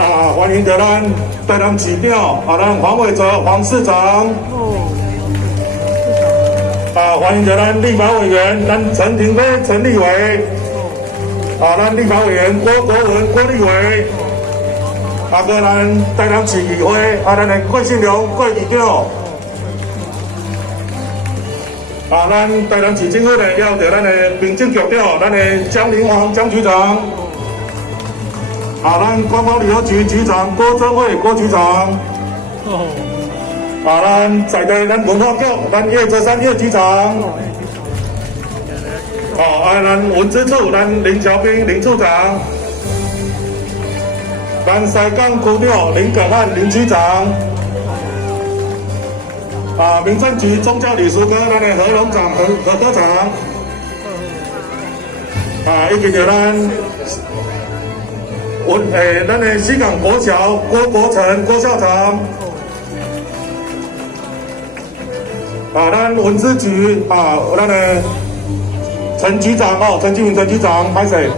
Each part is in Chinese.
欢迎着咱台南市长咱黄伟哲黄市长。欢迎着咱立法委员咱陈廷飞陈立委。咱立法委员郭国文郭立委。个咱台南市议会咱的郭信良郭议长。咱台南市政府呢，了着咱的民政局长，咱的江林煌江局长。咱观光旅游局局长郭正惠郭局长。咱在地咱文化局咱叶泽山叶局长。咱文资处咱林乔斌林处长。咱西港区长林耿汉林局长。民政局宗教理事科咱的何龙长何科长。以及着咱的西港国小郭国成郭校长。咱文资局咱的陈局长陈金明陈局长拍摄以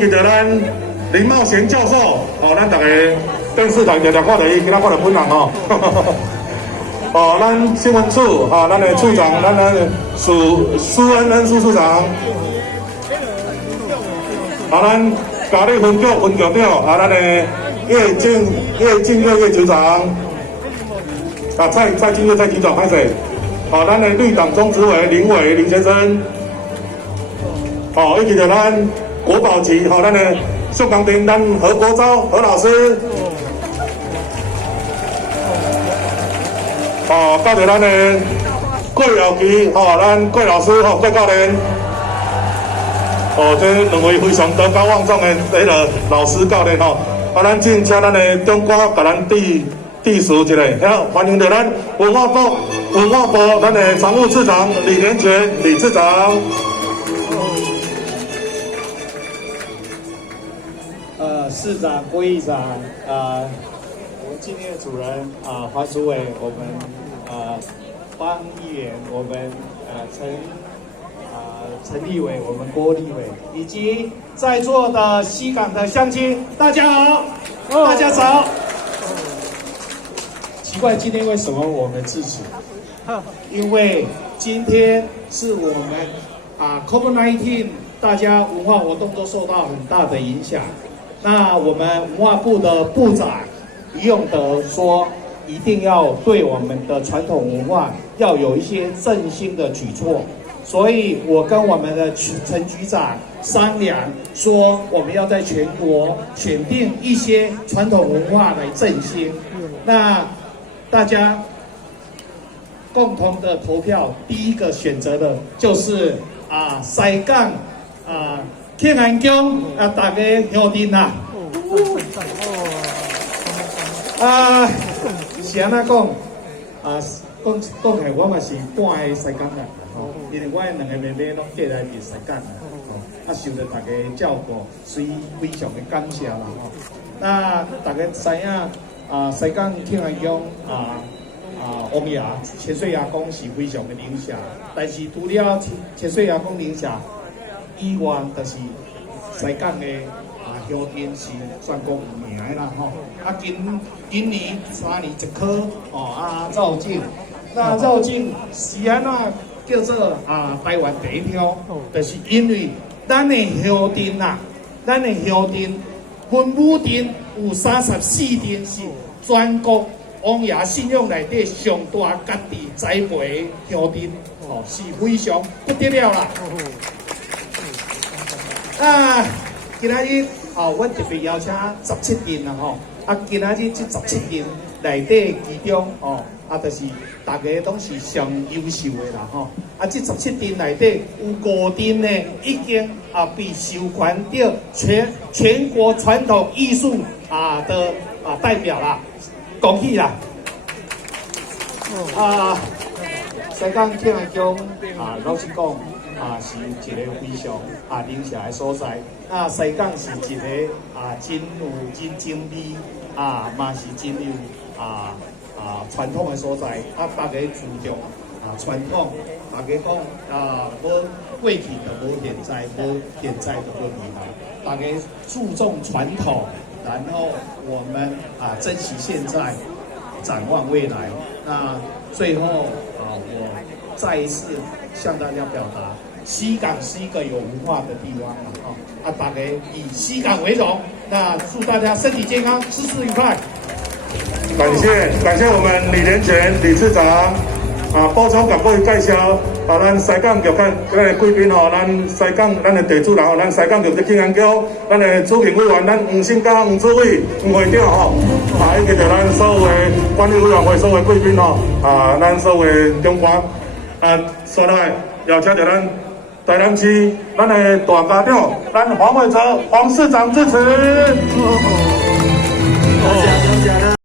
及着咱林茂贤教授咱大家电视台常常看到伊，今仔看到本人咱新闻处咱的处长咱的苏恩恩苏处长。咱嘉义分局分局长咱的叶进月叶局长。蔡进月蔡局长拍摄。咱的绿党中执委林伟林先生。以及着咱国保局咱的秀港町咱何国昭何老师。到着咱的贵校区咱贵老师贵教练。这两位非常德高望重的迄个老师教练咱请咱的中国甲咱致辞一下，欢迎着咱文化部咱的常务次长李连全李次长。市长郭议长我们今天的主人黄主委，我们方议员，我们陈立委，我们郭立委，以及在座的西港的乡亲，大家好，大家早。奇怪，今天为什么我们致辞？因为今天是我们COVID-19， 大家文化活动都受到很大的影响。那我们文化部的部长于永德说，一定要对我们的传统文化要有一些振兴的举措，所以我跟我们的陈局长商量说，我们要在全国选定一些传统文化来振兴。那大家共同的投票，第一个选择的就是西港庆安宫大家乡镇是安怎讲讲起我嘛是半个西港人因为我的两个妹妹拢嫁来伫西港受到大家照顾，所以非常的感谢啦那大家知影西港庆安宫王爷千岁爷公是非常的灵舍，但是除了千岁爷公灵舍以外，就是西港的乡镇是全国有名的啦今年3年1科绕境，那绕境是安怎叫做台湾第一条，就是因为咱的乡镇咱的乡镇分母镇有34镇是全国王爷信仰内底上大家己栽培乡镇是非常不得了啦今仔日阮特别邀请17镇今仔日这17镇内底其中就是大家拢是上优秀的啦这17镇内底有5镇呢已经被授权到全国传统艺术的代表啦，恭喜啦！西港庆安宫老实讲是一个非常灵舍的所在。西港是一个真有真精美嘛是真有传统的所在。大家注重传统，大家讲无过去就无现在，无现在就无未来。大家注重传统，然后我们珍惜现在，展望未来。那最后我再一次向大家表达，西港是一个有文化的地方大家以西港为荣。那祝大家身体健康，事事愉快。感谢我们李连全理事长补充甲各位介绍咱西港局咱的贵宾咱西港咱的地主人咱西港局的庆安局咱的主评委员咱黄信刚黄主委黄会长以及着咱所有的管理委员会所有的贵宾咱所有的中官所来邀请着咱台南市咱的大家长咱黄伟哲黄市长致辞。